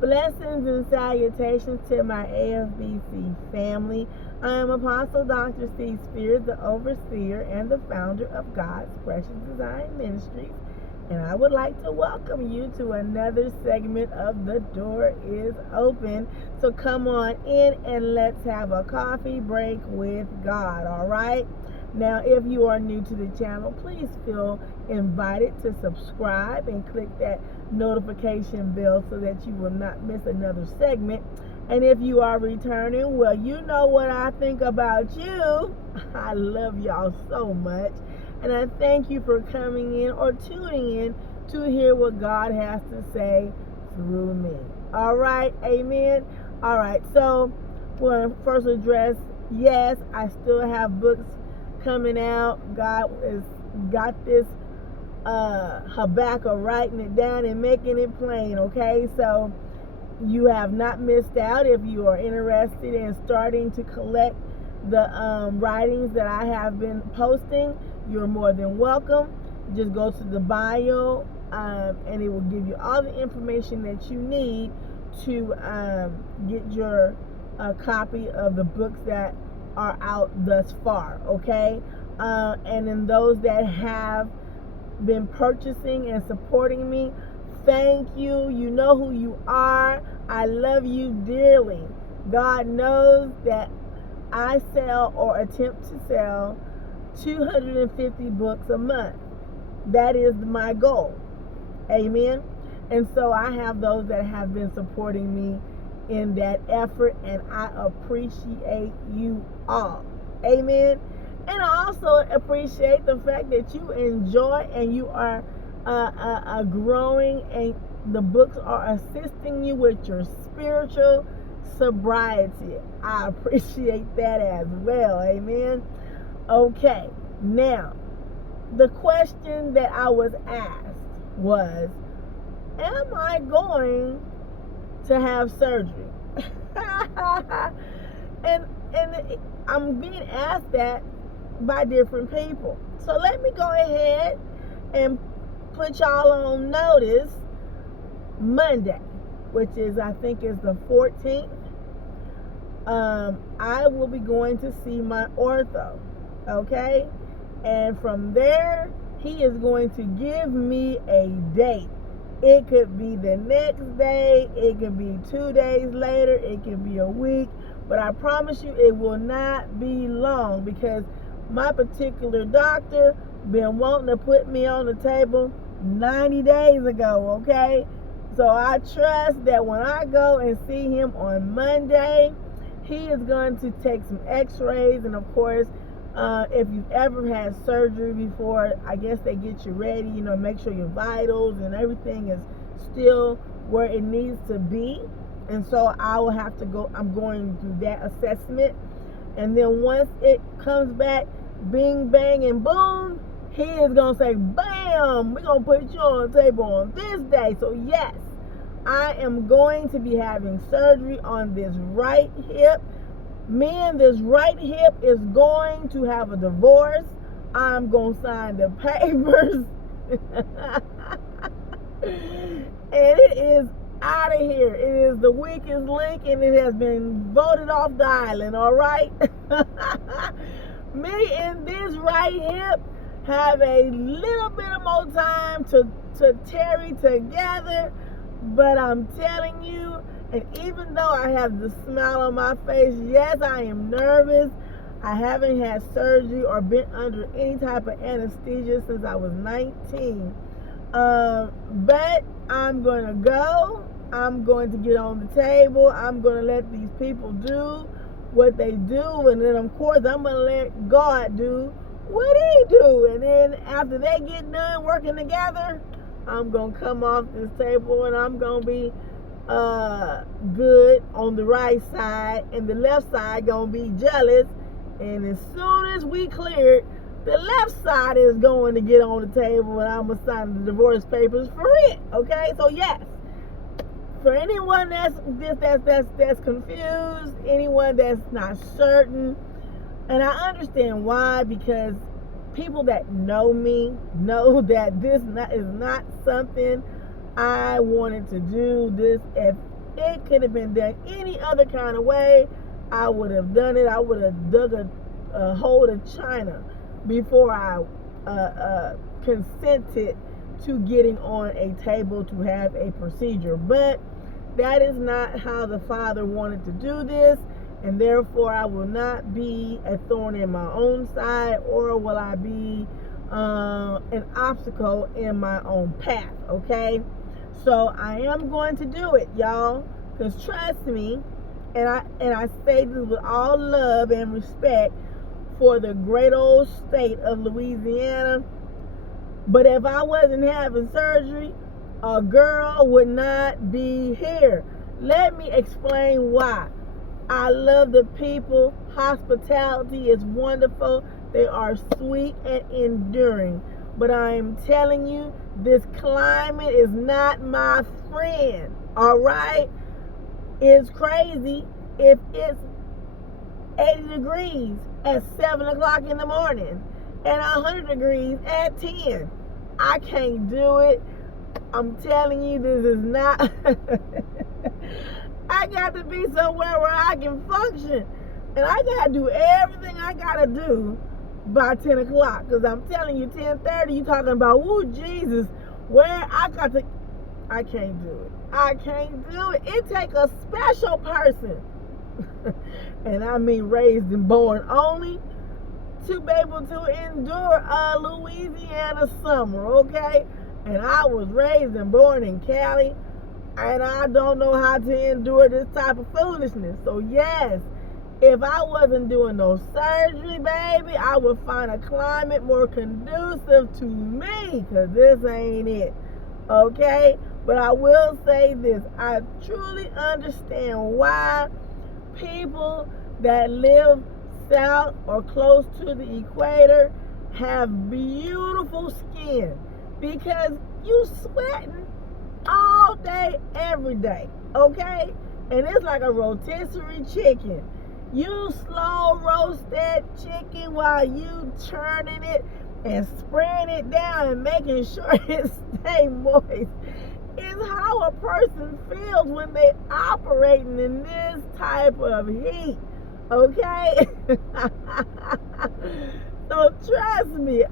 Blessings and salutations to my AFBC family. I am Apostle Dr. Steve Spears, the overseer and the founder of God's Precious Design Ministries. And I would like to welcome you to another segment of The Door is Open. So come on in and let's have a coffee break with God, all right? Now, if you are new to the channel, please feel invited to subscribe and click that notification bell so that you will not miss another segment. And if you are returning, well, you know what I think about you. I love y'all so much. And I thank you for coming in or tuning in to hear what God has to say through me. All right, amen. All right, so we're going to first address, yes, I still have books coming out. God has got this Habakkuk writing it down and making it plain, okay? So you have not missed out. If you are interested in starting to collect the writings that I have been posting, you're more than welcome. Just go to the bio and it will give you all the information that you need to get your copy of the books that are out thus far, okay? And then those that have been purchasing and supporting me, thank you. You know who you are. I love you dearly. God knows that I sell or attempt to sell 250 books a month. That is my goal. Amen. And so I have those that have been supporting me in that effort, and I appreciate you all. Amen. And I also appreciate the fact that you enjoy and you are growing, and the books are assisting you with your spiritual sobriety. I appreciate that as well. Amen. Okay. Now, the question that I was asked was, am I going to have surgery? and I'm being asked that by different people. So let me go ahead and put y'all on notice. Monday, which is I think is the 14th, I will be going to see my ortho, okay? And from there, he is going to give me a date. It could be the next day, it could be 2 days later, it could be a week, but I promise you it will not be long, because my particular doctor been wanting to put me on the table 90 days ago, okay? So I trust that when I go and see him on Monday, he is going to take some x-rays, and of course, if you've ever had surgery before, I guess they get you ready, make sure your vitals and everything is still where it needs to be. And so I will have to go, I'm going through that assessment. And then once it comes back, bing, bang, and boom, he is going to say, bam, we're going to put you on the table on this day. So yes, I am going to be having surgery on this right hip. Me and this right hip is going to have a divorce. I'm going to sign the papers. And it is out of here. It is the weakest link, and it has been voted off the island, all right? Me and this right hip have a little bit of more time to tarry together, but I'm telling you, and even though I have the smile on my face, yes, I am nervous. I haven't had surgery or been under any type of anesthesia since I was 19. But I'm going to go. I'm going to get on the table. I'm going to let these people do what they do. And then, of course, I'm going to let God do what he do. And then after they get done working together, I'm going to come off this table, and I'm going to be good on the right side, and the left side gonna be jealous. And as soon as we clear it, the left side is going to get on the table, and I'm gonna sign the divorce papers for it. Okay, so yes, for anyone that's confused, anyone that's not certain, and I understand why, because people that know me know that this is not something I wanted to do. This, it could have been done any other kind of way, I would have done it. I would have dug a hole to China before I consented to getting on a table to have a procedure. But that is not how the Father wanted to do this, and therefore I will not be a thorn in my own side, or will I be an obstacle in my own path, okay? So I am going to do it, y'all, because trust me, and I say this with all love and respect for the great old state of Louisiana, but if I wasn't having surgery, a girl would not be here. Let me explain why. I love the people. Hospitality is wonderful. They are sweet and enduring. But I am telling you, this climate is not my friend. All right? It's crazy if it's 80 degrees at 7 o'clock in the morning and 100 degrees at 10. I can't do it. I'm telling you, this is not. I got to be somewhere where I can function. And I got to do everything I got to do by 10 o'clock. Because I'm telling you, 10:30, you talking about, woo, Jesus, where I got to. I can't do it. I can't do it. It takes a special person. And I mean raised and born only to be able to endure a Louisiana summer, okay? And I was raised and born in Cali, and I don't know how to endure this type of foolishness. So yes, if I wasn't doing no surgery, baby, I would find a climate more conducive to me, because this ain't it, okay? But I will say this, I truly understand why people that live south or close to the equator have beautiful skin, because you sweating all day, every day, okay? And it's like a rotisserie chicken. You slow roast that chicken while you churning it and spraying it down and making sure it stay moist. Is how a person feels when they operating in this type of heat, okay? So trust me,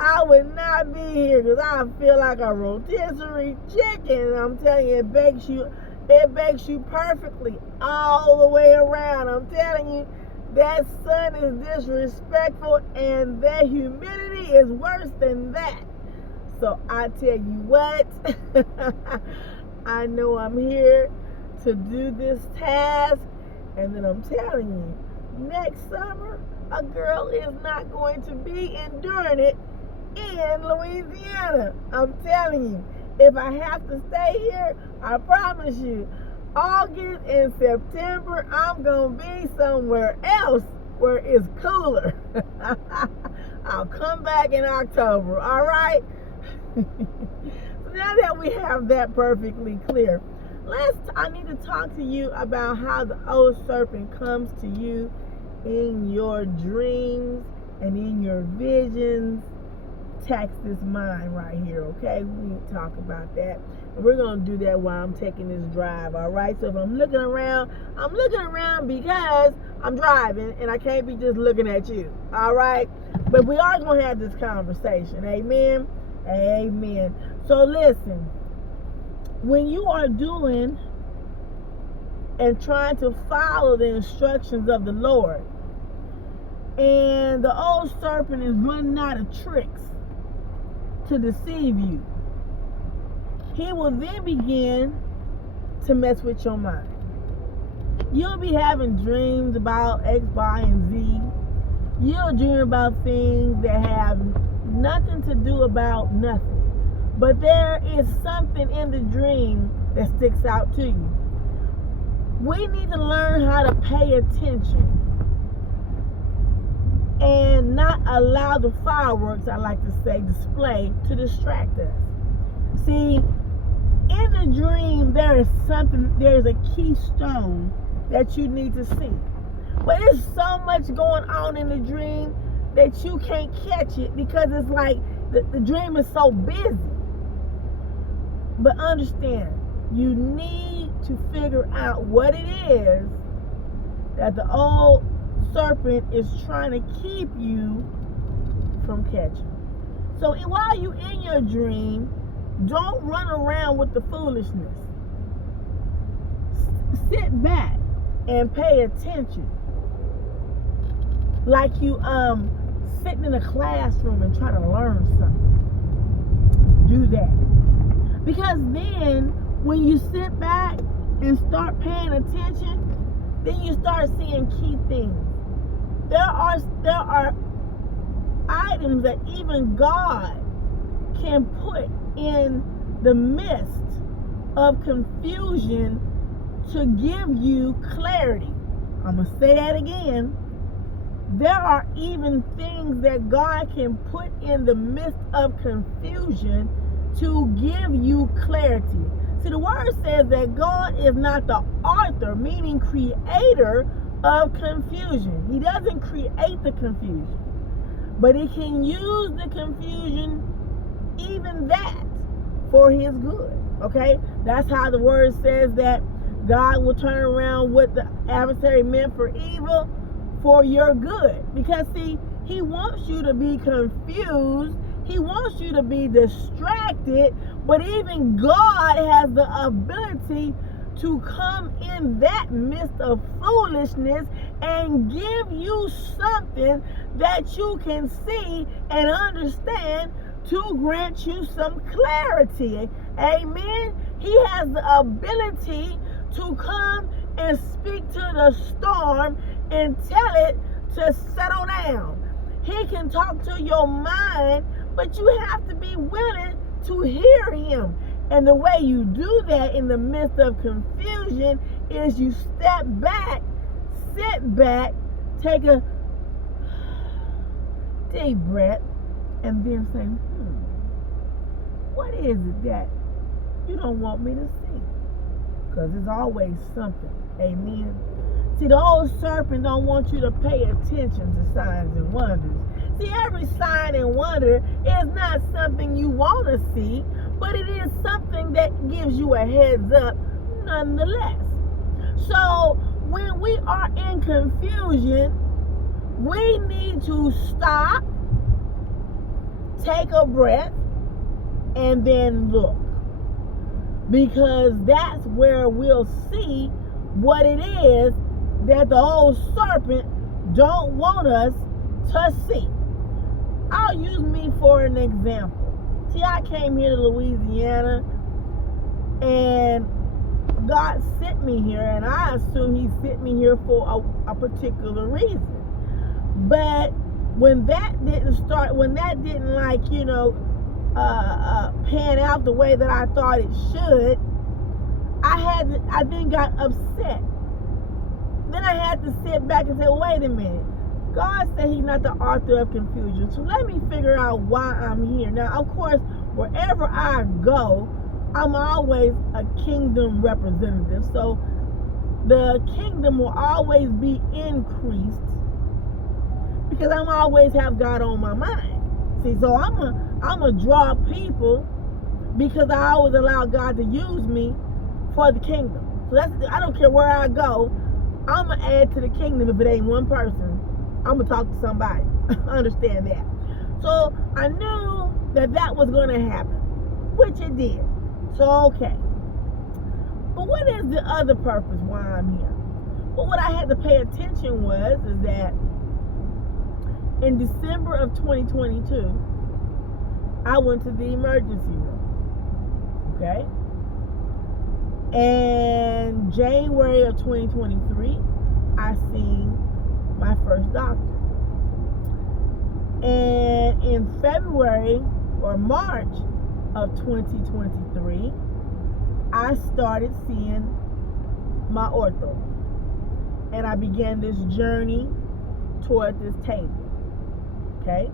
I would not be here because I feel like a rotisserie chicken. I'm telling you, it bakes you perfectly all the way around. I'm telling you, that sun is disrespectful and that humidity is worse than that. So I tell you what, I know I'm here to do this task, and then I'm telling you, next summer, a girl is not going to be enduring it in Louisiana. I'm telling you, if I have to stay here, I promise you, August and September, I'm going to be somewhere else where it's cooler. I'll come back in October, all right? So now that we have that perfectly clear, I need to talk to you about how the old serpent comes to you in your dreams and in your visions. Tax this mind right here, okay? We need to talk about that. And we're going to do that while I'm taking this drive, all right? So if I'm looking around because I'm driving and I can't be just looking at you, all right? But we are going to have this conversation, amen? Amen. So listen, when you are doing and trying to follow the instructions of the Lord, and the old serpent is running out of tricks to deceive you, he will then begin to mess with your mind. You'll be having dreams about X, Y, and Z. You'll dream about things that have nothing to do about nothing. But there is something in the dream that sticks out to you. We need to learn how to pay attention and not allow the fireworks, I like to say, display to distract us. See, in the dream, there's a keystone that you need to see. But there's so much going on in the dream that you can't catch it because it's like the dream is so busy. But understand, You need to figure out what it is that the old serpent is trying to keep you from catching. So while you're in your dream, don't run around with the foolishness. Sit back and pay attention. Like you sitting in a classroom and trying to learn something. Do that. Because then when you sit back and start paying attention, then you start seeing key things. There are items that even God can put in the midst of confusion to give you clarity. I'm going to say that again. There are even things that God can put in the midst of confusion to give you clarity. See, the word says that God is not the author, meaning creator of confusion. He doesn't create the confusion, but he can use the confusion, even that, for his good. Okay? That's how the word says that God will turn around what the adversary meant for evil for your good. Because see, he wants you to be confused. He wants you to be distracted. But even God has the ability to come in that midst of foolishness and give you something that you can see and understand to grant you some clarity. Amen. He has the ability to come and speak to the storm and tell it to settle down. He can talk to your mind, but you have to be willing to hear him. And the way you do that in the midst of confusion is you step back, sit back, take a deep breath, and then say, what is it that you don't want me to see? Because there's always something. Amen. See, the old serpent don't want you to pay attention to signs and wonders. See, every sign and wonder is not something you want to see, but it is something that gives you a heads up nonetheless. So when we are in confusion, we need to stop, take a breath, and then look. Because that's where we'll see what it is that the old serpent don't want us to see. I'll use me for an example. See, I came here to Louisiana and God sent me here, and I assume he sent me here for a particular reason. But when that didn't pan out the way that I thought it should, I then got upset. Then I had to sit back and say, wait a minute. God said he's not the author of confusion. So let me figure out why I'm here. Now, of course, wherever I go, I'm always a kingdom representative. So the kingdom will always be increased because I'm always have God on my mind. See, so I'm a draw people because I always allow God to use me for the kingdom. So I don't care where I go. I'm going to add to the kingdom. If it ain't one person, I'm going to talk to somebody. Understand that. So I knew that was going to happen, which it did. So, okay. But what is the other purpose why I'm here? Well, what I had to pay attention is that in December of 2022, I went to the emergency room. Okay? And January of 2023, I seen my first doctor. And in February or March of 2023, I started seeing my ortho. And I began this journey toward this table. Okay?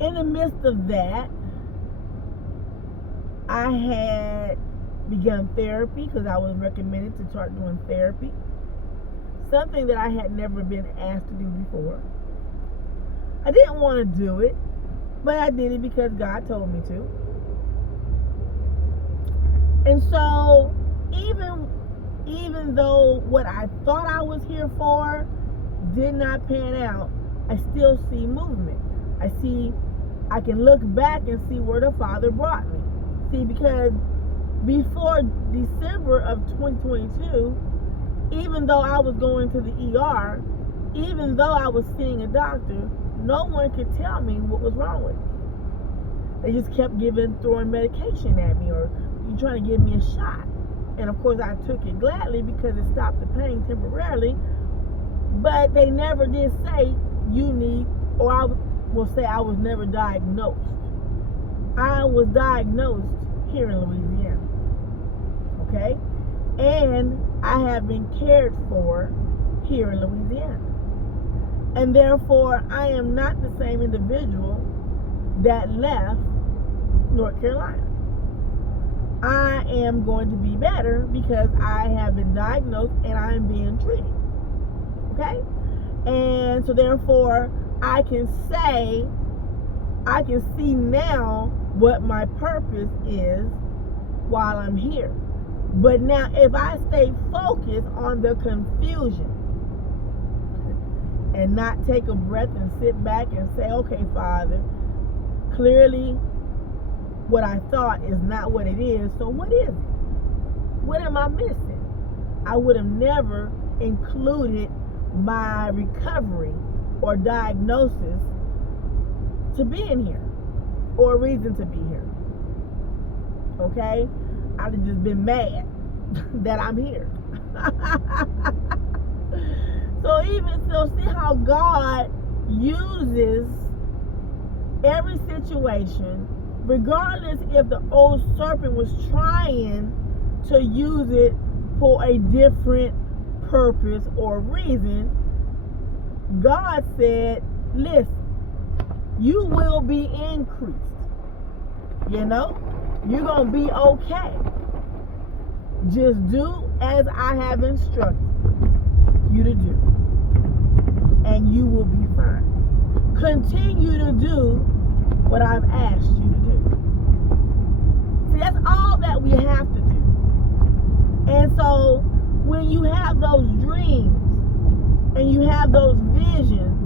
In the midst of that, I had begun therapy because I was recommended to start doing therapy. Something that I had never been asked to do before. I didn't want to do it, but I did it because God told me to. And so even though what I thought I was here for did not pan out, I still see movement. I can look back and see where the Father brought me. See, because before December of 2022, even though I was going to the ER, even though I was seeing a doctor, no one could tell me what was wrong with me. They just kept throwing medication at me, or trying to give me a shot. And of course I took it gladly because it stopped the pain temporarily. But they never did say you need, or I will say I was never diagnosed. I was diagnosed here in Louisiana. Okay? And I have been cared for here in Louisiana. And therefore, I am not the same individual that left North Carolina. I am going to be better because I have been diagnosed and I am being treated. Okay? And so therefore, I can see now what my purpose is while I'm here. But now, if I stay focused on the confusion and not take a breath and sit back and say, okay, Father, clearly what I thought is not what it is, so what is it? What am I missing? I would have never included my recovery or diagnosis to being here, or a reason to be here. Okay? I'd have just been mad that I'm here. So see how God uses every situation, regardless if the old serpent was trying to use it for a different purpose or reason. God said, listen, you will be increased. You know, you're going to be okay. Just do as I have instructed you to do, and you will be fine. Continue to do what I've asked you to do. See, that's all that we have to do. And so when you have those dreams and you have those visions,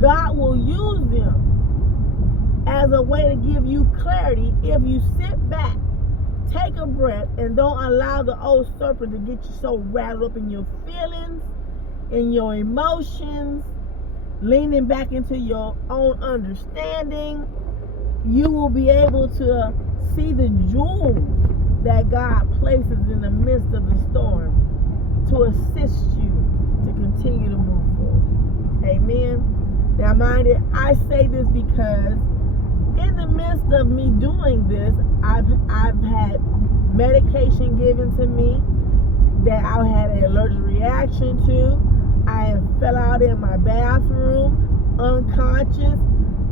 God will use them as a way to give you clarity if you sit back, take a breath, and don't allow the old serpent to get you so rattled up in your feelings, in your emotions, leaning back into your own understanding. You will be able to see the jewels that God places in the midst of the storm to assist you to continue to move forward. Amen. Now, mind it, I say this because in the midst of me doing this, I've had medication given to me that I had an allergic reaction to. I fell out in my bathroom, unconscious.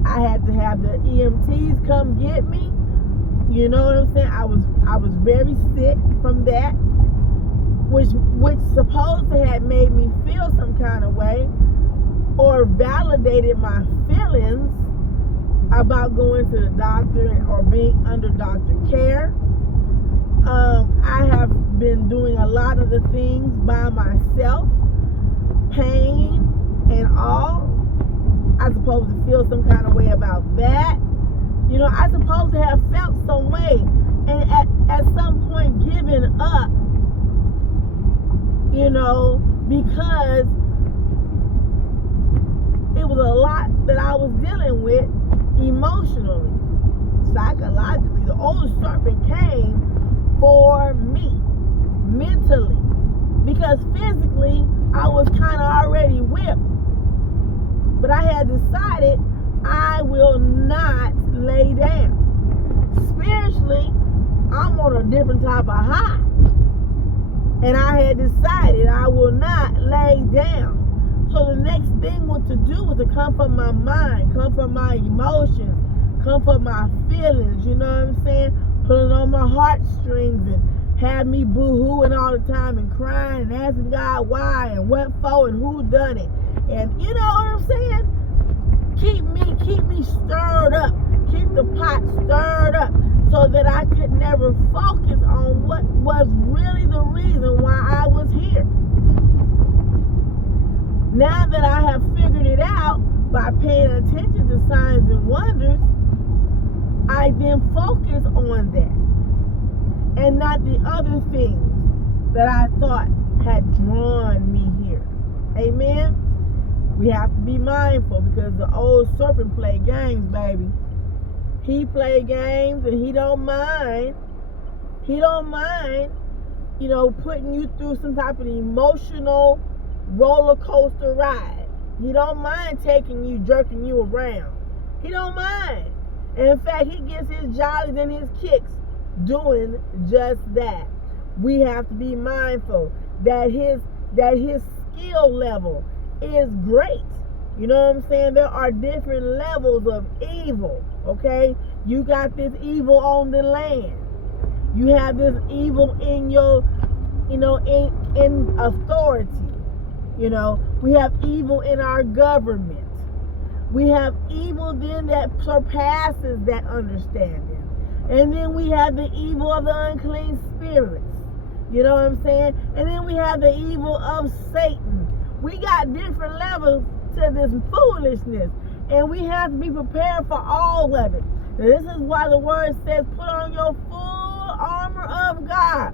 I had to have the EMTs come get me. You know what I'm saying? I was very sick from that, which supposed to have made me feel some kind of way, or validated my feelings about going to the doctor or being under doctor care. I have been doing a lot of the things by myself, pain and all. I supposed to feel some kind of way about that. You know, I supposed to have felt some way, and at some point given up, you know, because it was a lot that I was dealing with emotionally, psychologically. The old serpent came for me mentally, because physically I was kind of already whipped. But I had decided I will not lay down. Spiritually, I'm on a different type of high. And I had decided I will not lay down. So the next thing what to do was to comfort my mind, comfort my emotions, comfort my feelings, you know what I'm saying? Pulling on my heartstrings and have me boo-hooing all the time and crying and asking God why and what for and who done it. And you know what I'm saying? Keep me stirred up. Keep the pot stirred up so that I could never focus like, then focus on that and not the other things that I thought had drawn me here. Amen. We have to be mindful, because the old serpent played games, baby. He played games, and he don't mind. He don't mind, putting you through some type of emotional roller coaster ride. He don't mind taking you, jerking you around. He don't mind. And in fact, he gets his jollies and his kicks doing just that. We have to be mindful that his skill level is great. You know what I'm saying? There are different levels of evil, okay? You got this evil on the land. You have this evil in your, in authority. We have evil in our government. We have evil then that surpasses that understanding. And then we have the evil of the unclean spirits. You know what I'm saying? And then we have the evil of Satan. We got different levels to this foolishness. And we have to be prepared for all of it. This is why the word says, put on your full armor of God.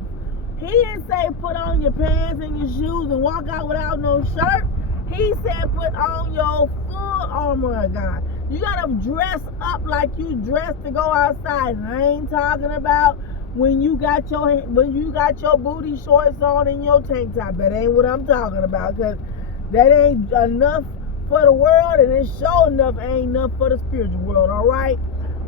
He didn't say put on your pants and your shoes and walk out without no shirt. He said put on your full armor of God. You got to dress up like you dress to go outside. And I ain't talking about when you got your booty shorts on and your tank top. That ain't what I'm talking about, because that ain't enough for the world, and it sure enough ain't enough for the spiritual world, all right?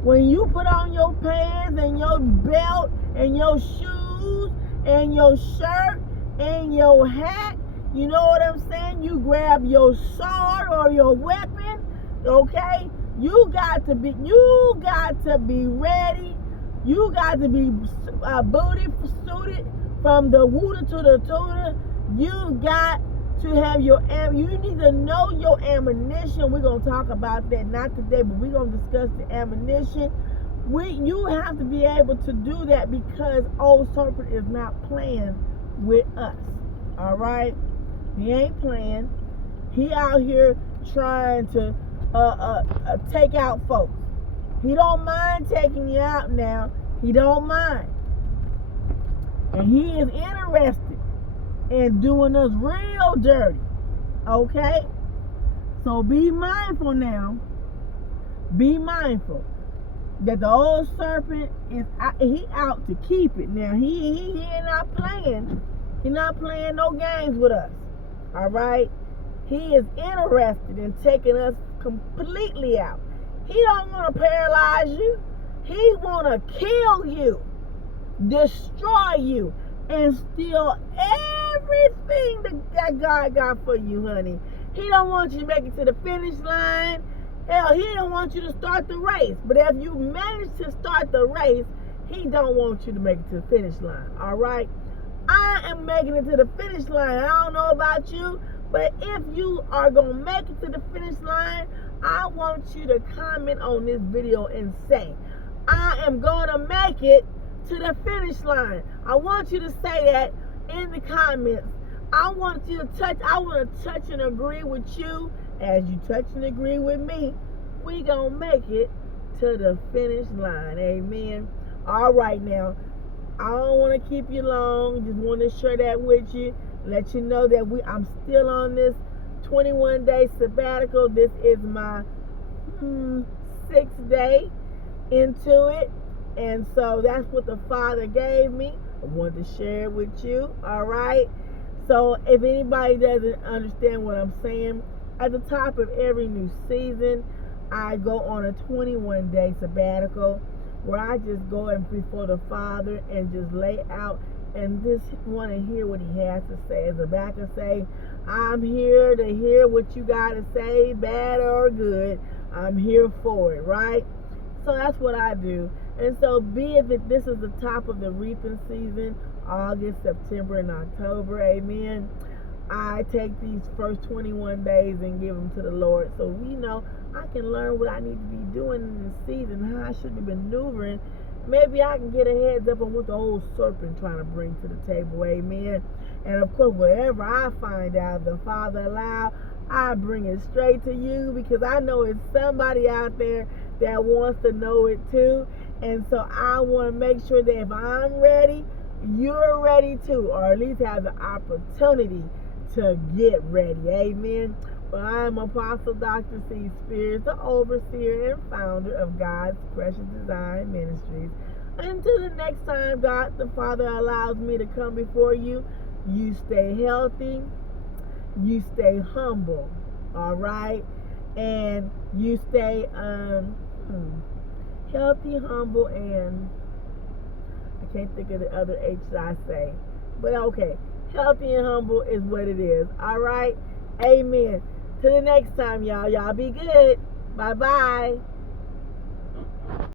When you put on your pants and your belt and your shoes and your shirt and your hat, you know what I'm saying? You grab your sword or your weapon, okay? You got to be ready. You got to be booty suited from the wooter to the tutor. You got to have you need to know your ammunition. We're going to talk about that, not today, but we're going to discuss the ammunition. You have to be able to do that, because old serpent is not playing with us. All right? He ain't playing. He out here trying to take out folks. He don't mind taking you out now. He don't mind. And he is interested in doing us real dirty. Okay? So be mindful now. Be mindful that the old serpent is out to keep it. Now he not playing. He not playing no games with us. All right? He is interested in taking us completely out. He don't want to paralyze you. He want to kill you, destroy you, and steal everything that God got for you, honey. He don't want you to make it to the finish line. Hell, he don't want you to start the race. But if you manage to start the race, he don't want you to make it to the finish line. All right? I am making it to the finish line. I don't know about you, but if you are going to make it to the finish line, I want you to comment on this video and say, I am going to make it to the finish line. I want you to say that in the comments. I want to touch and agree with you as you touch and agree with me. We going to make it to the finish line. Amen. All right now. I don't want to keep you long. Just want to share that with you. Let you know that I'm still on this 21-day sabbatical. This is my 6th day into it. And so that's what the Father gave me. I wanted to share it with you. All right. So if anybody doesn't understand what I'm saying, at the top of every new season, I go on a 21-day sabbatical where I just go in before the Father and just lay out and just want to hear what he has to say. As Habakkuk say, I'm here to hear what you got to say, bad or good. I'm here for it, right? So that's what I do. And so be it that this is the top of the reaping season, August, September, and October, amen, I take these first 21 days and give them to the Lord. So I can learn what I need to be doing in this season, how I should be maneuvering. Maybe I can get a heads up on what the old serpent trying to bring to the table, amen. And of course, wherever I find out the Father allowed, I bring it straight to you, because I know it's somebody out there that wants to know it too. And so I want to make sure that if I'm ready, you're ready too, or at least have the opportunity to get ready. Amen. Well, I'm Apostle Dr. C. Spears, the overseer and founder of God's Precious Design Ministries. Until the next time God the Father allows me to come before you, you stay healthy, you stay humble, all right? And you stay healthy, humble, and I can't think of the other H I say. But okay, healthy and humble is what it is. All right? Amen. Till the next time, y'all. Y'all be good. Bye-bye.